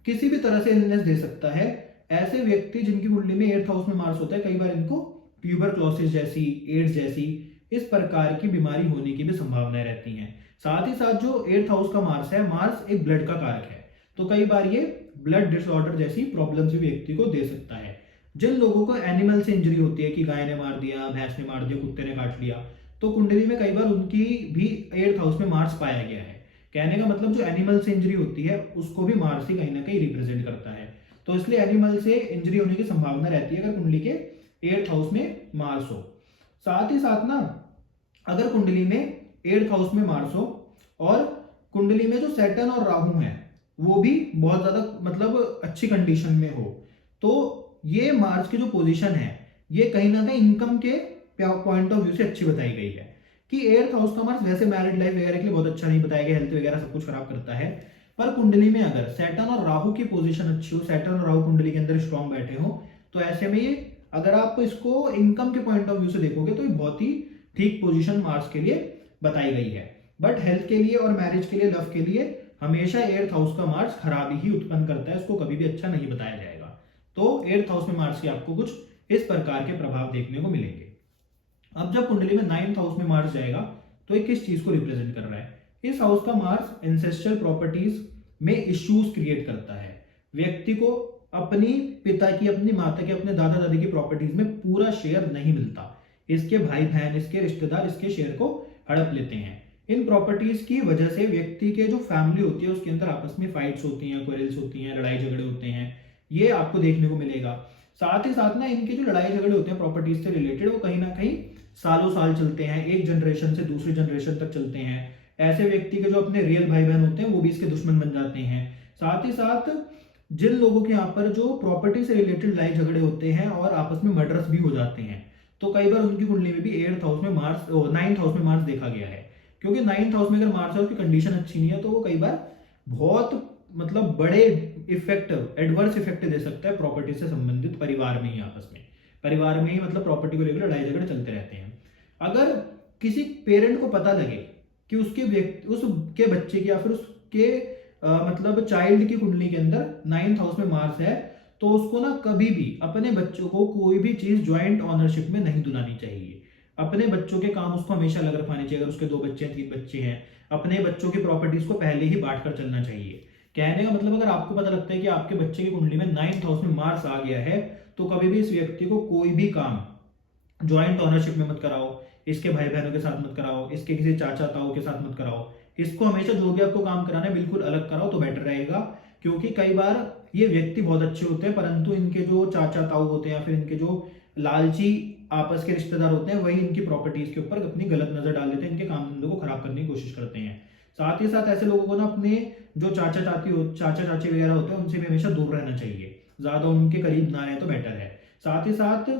किसी भी तरह से इलनेस दे सकता है। ऐसे व्यक्ति जिनकी कुंडली में 8th हाउस में मार्स होता है, कई बार इनको ट्यूबरक्लोसिस जैसी, एड्स जैसी इस प्रकार की बीमारी होने की भी संभावनाएं रहती हैं। साथ ही साथ जो 8th हाउस का मार्स है, मार्स एक ब्लड का कारक है, तो कई बार ये ब्लड डिसऑर्डर जैसी प्रॉब्लम्स भी व्यक्ति को दे सकता है। जिन लोगों को एनिमल से इंजरी होती है कि गाय ने मार दिया, भैंस ने मार दिया, कुत्ते ने काट लिया, तो कुंडली में कई बार उनकी भी 8th हाउस में मार्स पाया गया है। कहने का मतलब जो एनिमल से इंजरी होती है उसको भी मार्स ही कहीं ना कहीं रिप्रेजेंट करता है। तो इसलिए एनिमल से इंजरी होने की संभावना रहती है अगर कुंडली के 8th हाउस में मार्स हो। साथ ही साथ ना अगर कुंडली में 8th हाउस में मार्स हो और कुंडली में जो सैटर्न और राहु है वो भी बहुत ज्यादा मतलब अच्छी कंडीशन में हो, तो ये मार्स की जो पोजीशन है ये कहीं ना कहीं इनकम के पॉइंट ऑफ व्यू से अच्छी बताई गई है। कि 8th हाउस का मार्स वैसे मैरिड लाइफ वगैरह के लिए बहुत अच्छा नहीं बताया गया, हेल्थ वगैरह सब कुछ खराब करता है, पर कुंडली में अगर सैटर्न और राहु की पोजीशन अच्छी हो, सैटर्न और राहु कुंडली के अंदर स्ट्रॉन्ग बैठे हो, तो ऐसे में ये अगर आप इसको इनकम के पॉइंट ऑफ व्यू से देखोगे तो ये बहुत ही ठीक पोजीशन मार्स के लिए बताई गई है। बट हेल्थ के लिए और मैरिज के लिए, लव के लिए हमेशा 8th हाउस का मार्स खराबी ही उत्पन्न करता है, उसको कभी भी अच्छा नहीं बताया जाएगा। तो 8th हाउस में मार्स के आपको कुछ इस प्रकार के प्रभाव देखने को मिलेंगे। अब जब कुंडली में 9th हाउस में मार्स जाएगा तो ये किस चीज को रिप्रेजेंट कर रहा है, इस हाउस का मार्स एंसेस्ट्रल प्रॉपर्टीज में इश्यूज क्रिएट करता है। व्यक्ति को अपनी पिता की, अपनी माता की, अपने दादा दादी की प्रॉपर्टीज में पूरा शेयर नहीं मिलता, इसके भाई बहन, इसके रिश्तेदार इसके शेयर को हड़प लेते हैं। इन प्रॉपर्टीज की वजह से व्यक्ति के जो फैमिली होती है उसके अंदर आपस में फाइट्स होती हैं, क्वेरल्स होती हैं, लड़ाई झगड़े होते हैं, ये आपको देखने को मिलेगा। साथ ही साथ ना इनके जो लड़ाई झगड़े होते हैं प्रॉपर्टीज से रिलेटेड, वो कहीं ना कहीं सालों साल चलते हैं, एक जनरेशन से दूसरी जनरेशन तक चलते हैं। ऐसे व्यक्ति के जो अपने रियल भाई बहन होते हैं वो भी इसके दुश्मन बन जाते हैं। साथ ही साथ जिन लोगों के यहाँ पर जो प्रॉपर्टी से रिलेटेड लड़ाई झगड़े होते हैं और आपस में मर्डर्स भी हो जाते हैं, तो कई बार उनकी कुंडली में भी 8th हाउस में मार्स, 9th हाउस में मार्स देखा गया है। क्योंकि 9th हाउस में अगर मार्स है उसकी कंडीशन अच्छी नहीं है तो वो कई बार बहुत मतलब बड़े इफेक्ट, एडवर्स इफेक्ट दे सकता है प्रॉपर्टी से संबंधित, परिवार में ही, आपस में परिवार में ही मतलब प्रॉपर्टी को लेकर लड़ाई झगड़े चलते रहते हैं। अगर किसी पेरेंट को पता लगे कि उसके बच्चे की या फिर उसके मतलब चाइल्ड की कुंडली के अंदर 9th हाउस में मार्स है, तो उसको ना कभी भी अपने बच्चों को कोई भी चीज ज्वाइंट ऑनरशिप में नहीं दिलानी चाहिए। अपने बच्चों के काम उसको हमेशा अलग रखवाने चाहिए। अगर उसके 2 बच्चे हैं, 3 बच्चे हैं, अपने बच्चों की प्रॉपर्टीज को पहले ही बांट कर चलना चाहिए। कहने का मतलब अगर आपको पता लगता है कि आपके बच्चे की कुंडली में 9th हाउस में मार्स आ गया है, तो कभी भी इस व्यक्ति को कोई भी काम ज्वाइंट ऑनरशिप में मत कराओ, इसके भाई बहनों के साथ मत कराओ, इसके किसी चाचा ताऊ के साथ मत कराओ। इसको हमेशा जो भी आपको काम कराना है बिल्कुल अलग कराओ तो बेटर रहेगा। क्योंकि कई बार ये व्यक्ति बहुत अच्छे होते हैं परंतु इनके जो चाचा ताऊ होते हैं या फिर इनके जो लालची आपस के रिश्तेदार होते हैं वही इनकी प्रॉपर्टीज के ऊपर अपनी गलत नजर डाल देते हैं, इनके काम धंधों को खराब करने की कोशिश करते हैं। साथ ही साथ ऐसे लोगों को ना अपने जो चाचा चाची वगैरह होते हैं उनसे भी हमेशा दूर रहना चाहिए, ज्यादा उनके करीब ना रहे तो बेटर है। साथ ही साथ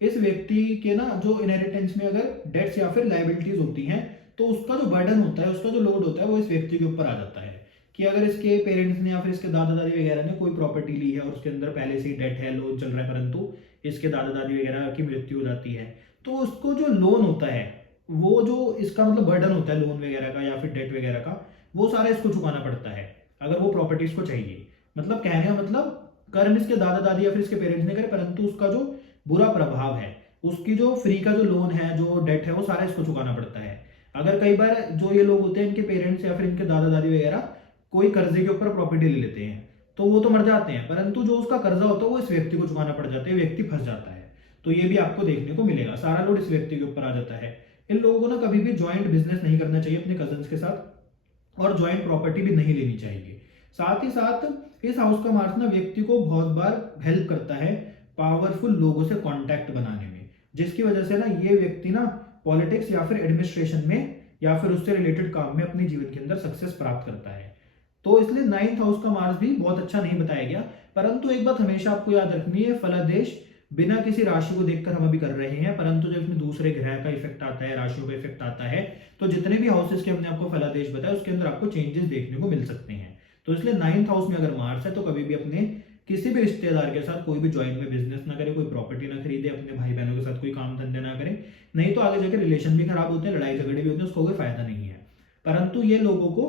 इस व्यक्ति के ना जो इनहेरिटेंस में अगर डेट्स या फिर लाइबिलिटीज होती हैं तो उसका जो बर्डन होता है, उसका जो लोड होता है वो इस व्यक्ति के ऊपर आ जाता है। कि अगर इसके पेरेंट्स ने या फिर इसके दादा दादी वगैरह ने कोई प्रॉपर्टी ली है और उसके अंदर पहले से ही डेट है, लोन चल रहा है, परंतु इसके दादा दादी वगैरह की मृत्यु हो जाती है, तो उसको जो लोन होता है, वो जो इसका मतलब बर्डन होता है लोन वगैरह का या फिर डेट वगैरह का, वो सारा इसको चुकाना पड़ता है अगर वो प्रॉपर्टीज को चाहिए। मतलब कहने का मतलब कर्म इसके दादा दादी या फिर इसके पेरेंट्स ने करे, परंतु उसका जो बुरा प्रभाव है, उसकी जो फ्री का जो लोन है, जो डेट है, वो सारा इसको चुकाना पड़ता है। अगर कई बार जो ये लोग होते हैं, इनके पेरेंट्स या फिर इनके दादा दादी वगैरह कोई कर्जे के ऊपर प्रॉपर्टी ले लेते हैं तो वो तो मर जाते हैं, परंतु जो उसका कर्जा होता है वो इस व्यक्ति को चुकाना पड़ जाता है, व्यक्ति फंस जाता है। तो ये भी आपको देखने को मिलेगा, सारा लोड इस व्यक्ति के ऊपर आ जाता है। इन लोगों को ना कभी भी ज्वाइंट बिजनेस नहीं करना चाहिए अपने कजन्स के साथ, और ज्वाइंट प्रॉपर्टी भी नहीं लेनी चाहिए। साथ ही साथ इस हाउस का मार्स ना व्यक्ति को बहुत बार हेल्प करता है पावरफुल लोगों से कांटेक्ट बनाने में, जिसकी वजह से ना ये व्यक्ति ना पॉलिटिक्स या फिर एडमिनिस्ट्रेशन में या फिर उससे रिलेटेड काम में अपने जीवन के अंदर सक्सेस प्राप्त करता है। तो इसलिए 9th हाउस का मार्स भी बहुत अच्छा नहीं बताया गया, परंतु एक बात हमेशा आपको याद रखनी है, फलादेश बिना किसी राशि को देखकर हम अभी कर रहे हैं, परंतु जब इसमें दूसरे ग्रह का इफेक्ट आता है, राशियों का इफेक्ट आता है, तो जितने भी हाउसेस के हमने आपको फलादेश बताया उसके अंदर आपको चेंजेस देखने को मिल सकते हैं। तो इसलिए 9th हाउस में अगर मार्स है तो कभी भी अपने किसी भी रिश्तेदार के साथ कोई भी ज्वाइंट में बिजनेस ना करे, कोई प्रॉपर्टी ना खरीदे, अपने भाई बहनों के साथ कोई काम धंधे ना करे, नहीं तो आगे जाकर रिलेशन भी खराब होते हैं, लड़ाई झगड़े भी होते हैं, उसको कोई फायदा नहीं है। परंतु ये लोगों को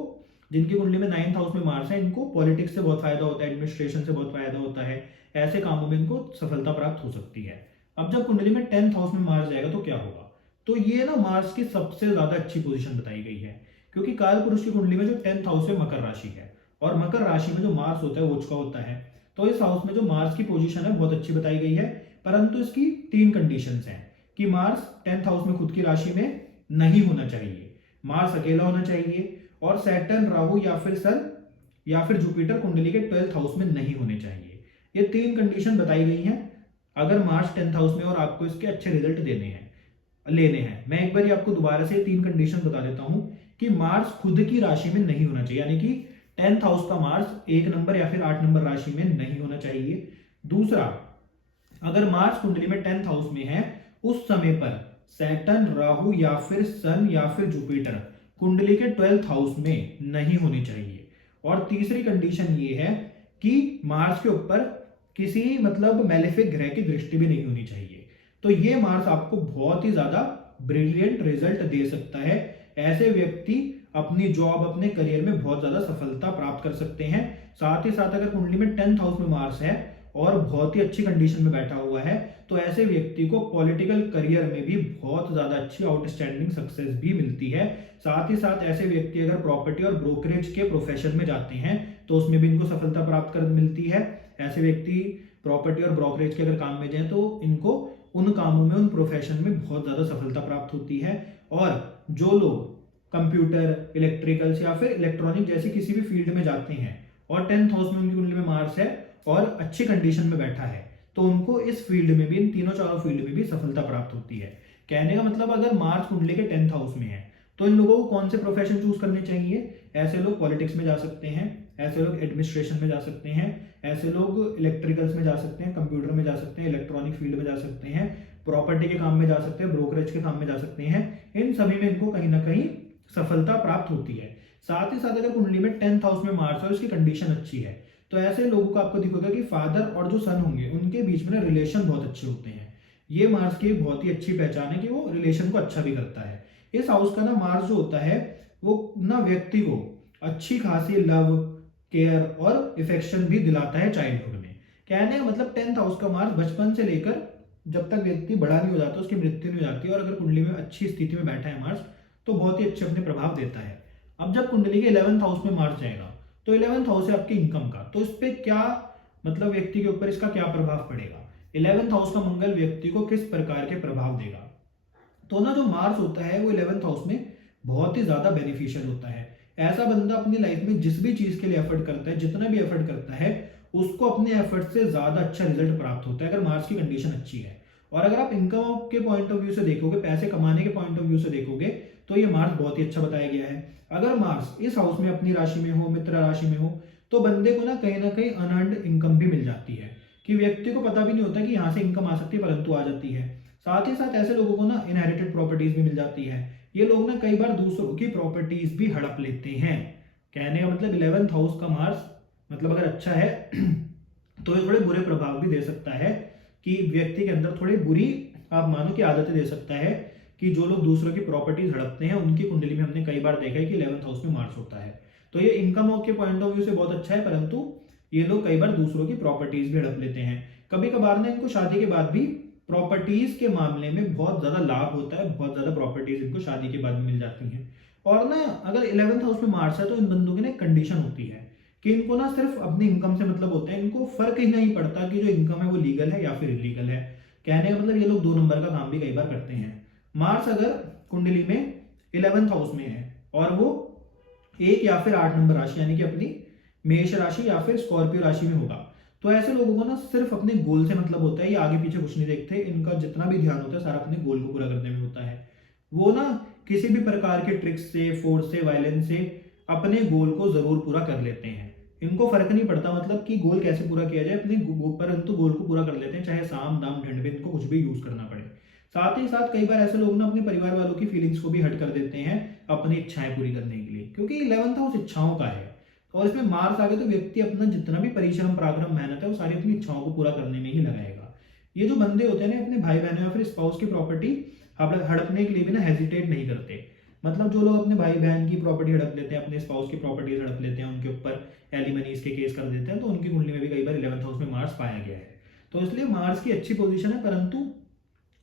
जिनकी कुंडली में 9th हाउस में मार्स है, इनको पॉलिटिक्स से बहुत फायदा होता है, एडमिनिस्ट्रेशन से बहुत फायदा होता है, ऐसे कामों में इनको सफलता प्राप्त हो सकती है। अब जब कुंडली में 10th हाउस में मार्स जाएगा तो क्या होगा, तो ये ना मार्स की सबसे ज्यादा अच्छी पोजीशन बताई गई है, क्योंकि काल पुरुष की कुंडली में जो 10th हाउस है मकर राशि है, और मकर राशि में जो मार्स होता है वो उच्च का होता है। तो इस हाउस में जो मार्स की पोजीशन है बहुत अच्छी बताई गई है, परंतु इसकी 3 कंडीशंस हैं कि मार्स 10th हाउस में खुद की राशि में नहीं होना चाहिए, मार्स अकेला होना चाहिए, और सैटर्न, राहु या फिर सन या फिर जुपिटर कुंडली के 12th हाउस में नहीं होने चाहिए। ये 3 कंडीशन बताई गई हैं अगर मार्स 10th हाउस में और आपको इसके अच्छे रिजल्ट लेने हैं। मैं एक बार आपको दोबारा से 3 कंडीशन बता देता हूं कि मार्स खुद की राशि में नहीं होना चाहिए, यानी कि 10th हाउस का मार्स 1 नंबर या फिर 8 नंबर राशि में नहीं होना चाहिए। दूसरा, अगर मार्स कुंडली में 10th हाउस में है उस समय पर सैटर्न, राहु या फिर सन या फिर जुपिटर कुंडली के 12th हाउस में नहीं होनी चाहिए। और तीसरी कंडीशन ये है कि मार्स के ऊपर किसी मतलब मैलेफिक ग्रह की दृष्टि भी नहीं होनी चाहिए। तो ये मार्स आपको बहुत ही ज्यादा ब्रिलियंट रिजल्ट दे सकता है, ऐसे व्यक्ति अपनी जॉब, अपने करियर में बहुत ज्यादा सफलता प्राप्त कर सकते हैं। साथ ही साथ अगर कुंडली में 10th हाउस में मार्स है और बहुत ही अच्छी कंडीशन में बैठा हुआ है तो ऐसे व्यक्ति को पॉलिटिकल करियर में भी बहुत ज्यादा अच्छी आउटस्टैंडिंग सक्सेस भी मिलती है। साथ ही साथ ऐसे व्यक्ति अगर प्रॉपर्टी और ब्रोकरेज के प्रोफेशन में जाते हैं तो उसमें भी इनको सफलता प्राप्त कर मिलती है। ऐसे व्यक्ति प्रॉपर्टी और ब्रोकरेज के अगर काम में जाए तो इनको उन कामों में, उन प्रोफेशन में बहुत ज्यादा सफलता प्राप्त होती है। और जो लोग कंप्यूटर, इलेक्ट्रिकल्स या फिर इलेक्ट्रॉनिक जैसी किसी भी फील्ड में जाते हैं और 10th हाउस में उनकी कुंडली में मार्स है और अच्छी कंडीशन में बैठा है तो उनको इस फील्ड में भी, इन तीनों चारों फील्ड में भी सफलता प्राप्त होती है। कहने का मतलब अगर मार्स कुंडली के 10th हाउस में है तो इन लोगों को कौन से प्रोफेशन चूज करने चाहिए? ऐसे लोग पॉलिटिक्स में जा सकते हैं, ऐसे लोग एडमिनिस्ट्रेशन में जा सकते हैं, ऐसे लोग इलेक्ट्रिकल्स में जा सकते हैं, कंप्यूटर में जा सकते हैं, इलेक्ट्रॉनिक फील्ड में जा सकते हैं, प्रॉपर्टी के काम में जा सकते हैं, ब्रोकरेज के काम में जा सकते हैं। इन सभी में इनको कहीं ना कहीं सफलता प्राप्त होती है। साथ ही साथ अगर कुंडली में 10th हाउस में मार्स है, उसकी कंडीशन अच्छी है, तो ऐसे लोगों को आपको दिखेगा कि फादर और जो सन होंगे उनके बीच में रिलेशन बहुत अच्छे होते हैं। ये मार्स की बहुत ही अच्छी पहचान है कि वो रिलेशन को अच्छा भी करता है। इस हाउस का ना मार्स जो होता है वो ना व्यक्ति को अच्छी खासी लव, केयर और इफेक्शन भी दिलाता है चाइल्डहुड में। कहने का मतलब 10th हाउस का मार्स बचपन से लेकर जब तक व्यक्ति बड़ा नहीं हो जाता, उसकी मृत्यु नहीं हो जाती, और अगर कुंडली में अच्छी स्थिति में बैठा है मार्स तो बहुत ही अच्छे अपने प्रभाव देता है। अब जब कुंडली के 11th हाउस में मार्स जाएगा तो 11th हाउस है आपके इनकम का, तो इस पे क्या मतलब व्यक्ति के ऊपर इसका क्या प्रभाव पड़ेगा? 11th हाउस का मंगल व्यक्ति को किस प्रकार के प्रभाव देगा? तो ना जो मार्स होता है वो 11th हाउस में बहुत ही ज्यादा बेनिफिशियल होता है। ऐसा बंदा अपनी लाइफ में जिस भी चीज के लिए एफर्ट करता है, जितना भी एफर्ट करता है, उसको अपने एफर्ट से ज्यादा अच्छा रिजल्ट प्राप्त होता है अगर मार्स की कंडीशन अच्छी है। और अगर आप इनकम के पॉइंट ऑफ व्यू से देखोगे, पैसे कमाने के पॉइंट ऑफ व्यू से देखोगे, तो ये मार्स बहुत ही अच्छा बताया गया है। अगर मार्स इस हाउस में अपनी राशि में हो, मित्र राशि में हो, तो बंदे को ना कहीं अनअर्न्ड इनकम भी मिल जाती है, कि व्यक्ति को पता भी नहीं होता कि यहाँ से इनकम आ सकती है, परंतु आ जाती है। साथ ही साथ ऐसे लोगों को ना इनहेरिटेड प्रॉपर्टीज भी मिल जाती है। ये लोग ना कई बार दूसरों की प्रॉपर्टीज भी हड़प लेते हैं। कहने का मतलब 11th हाउस का मार्स मतलब अगर अच्छा है तो ये थोड़े बुरे प्रभाव भी दे सकता है, कि व्यक्ति के अंदर थोड़ी बुरी आप मानो कि आदतें दे सकता है, कि जो लोग दूसरों की प्रॉपर्टीज हड़पते हैं उनकी कुंडली में हमने कई बार देखा है कि 11th हाउस में मार्स होता है। तो ये इनकम के पॉइंट ऑफ व्यू से बहुत अच्छा है, परंतु ये लोग कई बार दूसरों की प्रॉपर्टीज भी हड़प लेते हैं। कभी कभार ना इनको शादी के बाद भी प्रॉपर्टीज के मामले में बहुत ज्यादा लाभ होता है, बहुत ज्यादा प्रॉपर्टीज इनको शादी के बाद में मिल जाती हैं। और ना अगर 11th हाउस में मार्स है तो इन बंदों की ना एक कंडीशन होती है कि इनको ना सिर्फ अपनी इनकम से मतलब होता है, इनको फर्क ही नहीं पड़ता कि जो इनकम है वो लीगल है या फिर इलीगल है। कहने का मतलब ये लोग 2 नंबर का काम भी कई बार करते हैं। मार्स अगर कुंडली में 11th हाउस में है और वो 1 या फिर 8 नंबर राशि यानी कि अपनी मेष राशि या फिर स्कॉर्पियो राशि में होगा, तो ऐसे लोगों को ना सिर्फ अपने गोल से मतलब होता है, ये आगे पीछे कुछ नहीं देखते, इनका जितना भी ध्यान होता है सारा अपने गोल को पूरा करने में होता है। वो ना किसी भी प्रकार के ट्रिक्स से, फोर्स से, वायलेंस से अपने गोल को जरूर पूरा कर लेते हैं। इनको फर्क नहीं पड़ता मतलब कि गोल कैसे पूरा किया जाए, अपने परंतु गोल को पूरा कर लेते हैं, चाहे साम दाम दंड भेद इनको कुछ भी यूज करना पड़े। साथ ही साथ कई बार ऐसे लोग ना अपने परिवार वालों की फीलिंग्स को भी हट कर देते हैं अपनी इच्छाएं पूरी करने के लिए, क्योंकि 11th हाउस इच्छाओं का है और इसमें मार्स आ गए तो व्यक्ति अपना जितना भी परिश्रम, पराक्रम, मेहनत है वो सारी अपनी इच्छाओं को पूरा करने में ही लगाएगा। ये जो बंदे होते हैं ना अपने भाई बहनों या फिर स्पाउस की प्रॉपर्टी हड़पने के लिए भी ना हेजिटेट नहीं करते। मतलब जो लोग अपने भाई बहन की प्रॉपर्टी हड़प लेते हैं, अपने स्पाउस की प्रॉपर्टी हड़प लेते हैं, उनके ऊपर एलिमनीज के केस कर देते हैं, तो उनकी कुंडली में भी कई बार 11th हाउस में मार्स पाया गया है। तो इसलिए मार्स की अच्छी पोजीशन है, परंतु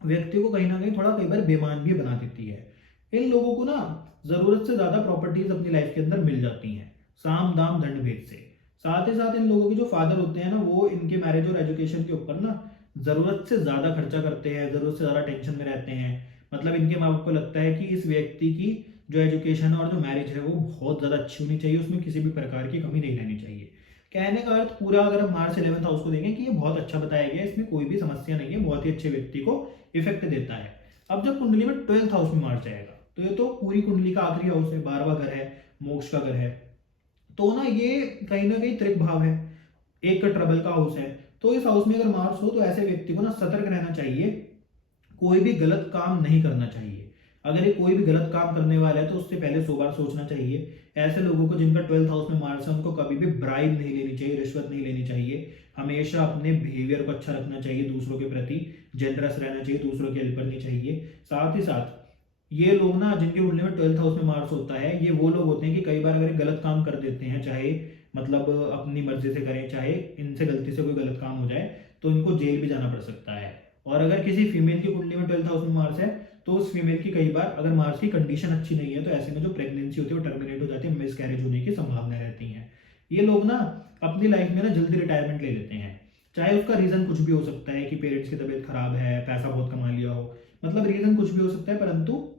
व्यक्ति को कहीं ना कहीं थोड़ा कई बार बेईमान भी बना देती है। इन लोगों को ना जरूरत से ज्यादा प्रॉपर्टीज अपनी लाइफ के अंदर मिल जाती हैं, साम दाम दंड भेद से। साथ ही साथ इन लोगों के जो फादर होते हैं ना वो इनके मैरिज और एजुकेशन के ऊपर ना जरूरत से ज्यादा खर्चा करते हैं, जरूरत से ज्यादा टेंशन में रहते हैं। मतलब इनके माँ बाप को लगता है कि इस व्यक्ति की जो एजुकेशन और जो मैरिज है वो बहुत ज्यादा अच्छी होनी चाहिए, उसमें किसी भी प्रकार की कमी नहीं रहनी चाहिए। कहने का अर्थ पूरा अगर हम मार्च 11th हाउस को देखें कि ये बहुत अच्छा बताया गया है, इसमें कोई भी समस्या नहीं है, बहुत ही अच्छे व्यक्ति को इफेक्ट देता है। अब जब कुंडली में 12th हाउस में मार्च आएगा तो ये तो पूरी कुंडली का आखिरी हाउस है, 12वां घर है, मोक्ष का घर है, तो ना ये कहीं ना कहीं त्रिक भाव है, एक ट्रबल का हाउस है। तो इस हाउस में अगर मार्स हो तो ऐसे व्यक्ति को ना सतर्क रहना चाहिए, कोई भी गलत काम नहीं करना चाहिए। अगर ये कोई भी गलत काम करने वाला है तो उससे पहले 100 बार सोचना चाहिए। ऐसे लोगों को जिनका 12th हाउस में मार्स है उनको कभी भी ब्राइब नहीं लेनी चाहिए, रिश्वत नहीं लेनी चाहिए। हमेशा अपने बिहेवियर को अच्छा रखना चाहिए, दूसरों के प्रति जेनरस रहना चाहिए, दूसरों की हेल्प करनी चाहिए। साथ ही साथ ये लोग ना जिनके कुंडली में 12th हाउस में मार्स होता है, ये वो लोग होते हैं कि कई बार अगर गलत काम कर देते हैं, चाहे मतलब अपनी मर्जी से करें, चाहे इनसे गलती से कोई गलत काम हो जाए तो इनको जेल भी जाना पड़ सकता है। और अगर किसी फीमेल की कुंडली में 12th हाउस में मार्स है तो उस फीमेल की कई बार अगर मार्स की कंडीशन अच्छी नहीं है तो ऐसे में जो प्रेगनेंसी होती है वो टर्मिनेट हो जाती है, मिस कैरेज होने की संभावना रहती है। ये लोग ना अपनी लाइफ में ना जल्दी रिटायरमेंट ले लेते हैं, चाहे उसका रीजन कुछ भी हो सकता है कि पेरेंट्स की तबीयत खराब है, पैसा बहुत कमा लिया हो, मतलब रीजन कुछ भी हो सकता है, परंतु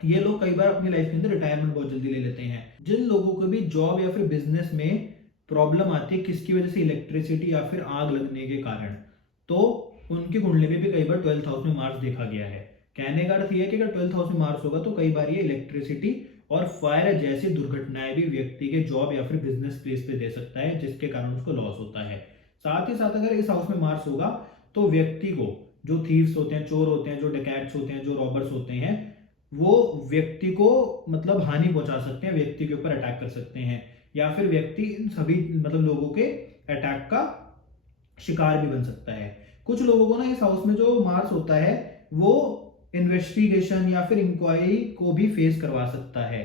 ये लोग कई बार अपनी लाइफ के अंदर रिटायरमेंट बहुत जल्दी ले लेते हैं। जिन लोगों को भी जॉब या फिर बिजनेस में प्रॉब्लम आती है किसकी वजह से, इलेक्ट्रिसिटी या फिर आग लगने के कारण, तो उनकी कुंडली में भी कई बार 12th हाउस में मार्स देखा गया है। कहने का अर्थ यह है कि अगर 12th हाउस में मार्स होगा तो कई बार ये इलेक्ट्रिसिटी और फायर जैसी दुर्घटनाएं भी व्यक्ति के जॉब या फिर बिजनेस प्लेस पे दे सकता है, जिसके कारण उसको लॉस होता है। साथ ही साथ अगर इस हाउस में मार्स होगा तो व्यक्ति को जो थीव्स होते हैं, चोर होते हैं, जो डकैट्स होते हैं, जो रॉबर्स होते हैं, वो व्यक्ति को मतलब हानि पहुंचा सकते हैं, व्यक्ति के ऊपर अटैक कर सकते हैं, या फिर व्यक्ति इन सभी मतलब लोगों के अटैक का शिकार भी बन सकता है। कुछ लोगों को ना इस हाउस में जो मार्स होता है वो इन्वेस्टिगेशन या फिर इंक्वायरी को भी फेस करवा सकता है।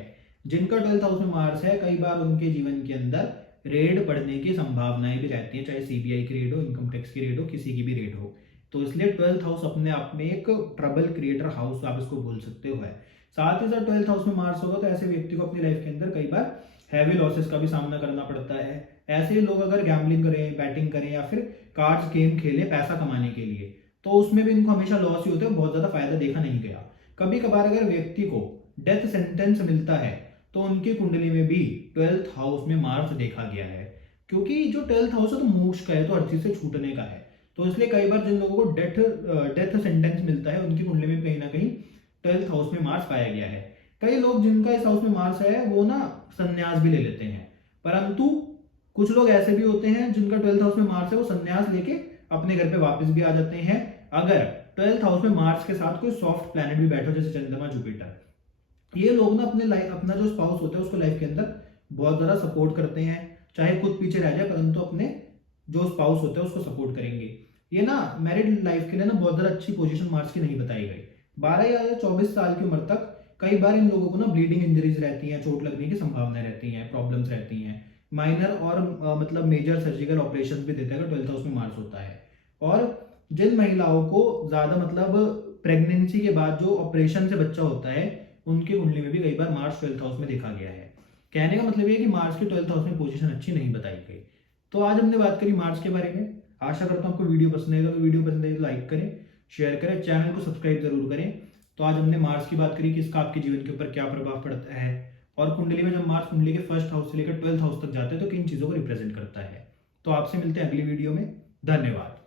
जिनका 12th हाउस में मार्स है कई बार उनके जीवन के अंदर रेड पड़ने की संभावनाएं भी रहती हैं, चाहे सीबीआई की रेड हो, इनकम टैक्स की रेड हो, किसी की भी रेड हो। तो इसलिए 12th हाउस अपने आप में एक ट्रबल क्रिएटर हाउस आप इसको बोल सकते हो है। साथ ही साथ 12th हाउस में मार्स होगा तो ऐसे व्यक्ति को अपनी लाइफ के अंदर कई बार हैवी लॉसेस का भी सामना करना पड़ता है। ऐसे लोग अगर गैम्बलिंग करें, बैटिंग करें या फिर कार्ड्स गेम खेलें पैसा कमाने के लिए, तो उसमें भी इनको हमेशा लॉस ही होते हैं, बहुत ज्यादा फायदा देखा नहीं गया। कभी कभार अगर व्यक्ति को डेथ सेंटेंस मिलता है तो उनकी कुंडली में भी 12th हाउस में मार्स देखा गया है, क्योंकि जो 12th हाउस है तो मोक्ष का है, तो हर चीज से छूटने का है। तो इसलिए कई बार जिन लोगों को डेथ सेंटेंस मिलता है उनकी कुंडली में कहीं ना कहीं 12th हाउस में मार्स पाया गया है। कई लोग जिनका इस हाउस में मार्स है वो ना संन्यास भी ले लेते हैं, परंतु कुछ लोग ऐसे भी होते हैं जिनका 12th हाउस में मार्स है, वो संन्यास लेके अपने घर पे वापस भी आ जाते हैं अगर 12th हाउस में मार्स के साथ कोई सॉफ्ट प्लैनेट भी बैठो, जैसे चंद्रमा, जुपिटर। ये लोग ना अपने लाइफ, अपना जो स्पाउस होता है उसको लाइफ के अंदर बहुत ज्यादा सपोर्ट करते हैं, चाहे खुद पीछे रह जाए परंतु अपने जो स्पाउस होता है उसको सपोर्ट करेंगे। ये ना मैरिड लाइफ के लिए ना बहुत ज्यादा अच्छी पोजीशन मार्स की नहीं बताई गई। 12 या 24 साल की उम्र तक कई बार इन लोगों को ना ब्लीडिंग इंजरीज रहती हैं, चोट लगने की संभावनाएं रहती हैं, प्रॉब्लम्स रहती हैं। माइनर और मतलब मेजर सर्जिकल ऑपरेशन भी देते हैं अगर 12th हाउस में मार्स होता है। और जिन महिलाओं को ज्यादा मतलब प्रेगनेंसी के बाद जो ऑपरेशन से बच्चा होता है, उनकी कुंडली में भी कई बार मार्स 12th हाउस में देखा गया है। कहने का मतलब ये कि मार्स की 12th हाउस में पोजीशन अच्छी नहीं बताई गई। तो आज हमने बात करी मार्स के बारे में। आशा करता हूँ आपको वीडियो पसंद आएगा, तो वीडियो पसंद आए तो लाइक करें, शेयर करें, चैनल को सब्सक्राइब जरूर करें। तो आज हमने मार्स की बात करी कि इसका आपके जीवन के ऊपर क्या प्रभाव पड़ता है, और कुंडली में जब मार्स कुंडली के फर्स्ट हाउस से लेकर 12th हाउस तक जाते हैं तो किन चीजों को रिप्रेजेंट करता है। तो आपसे मिलते हैं अगली वीडियो में। धन्यवाद।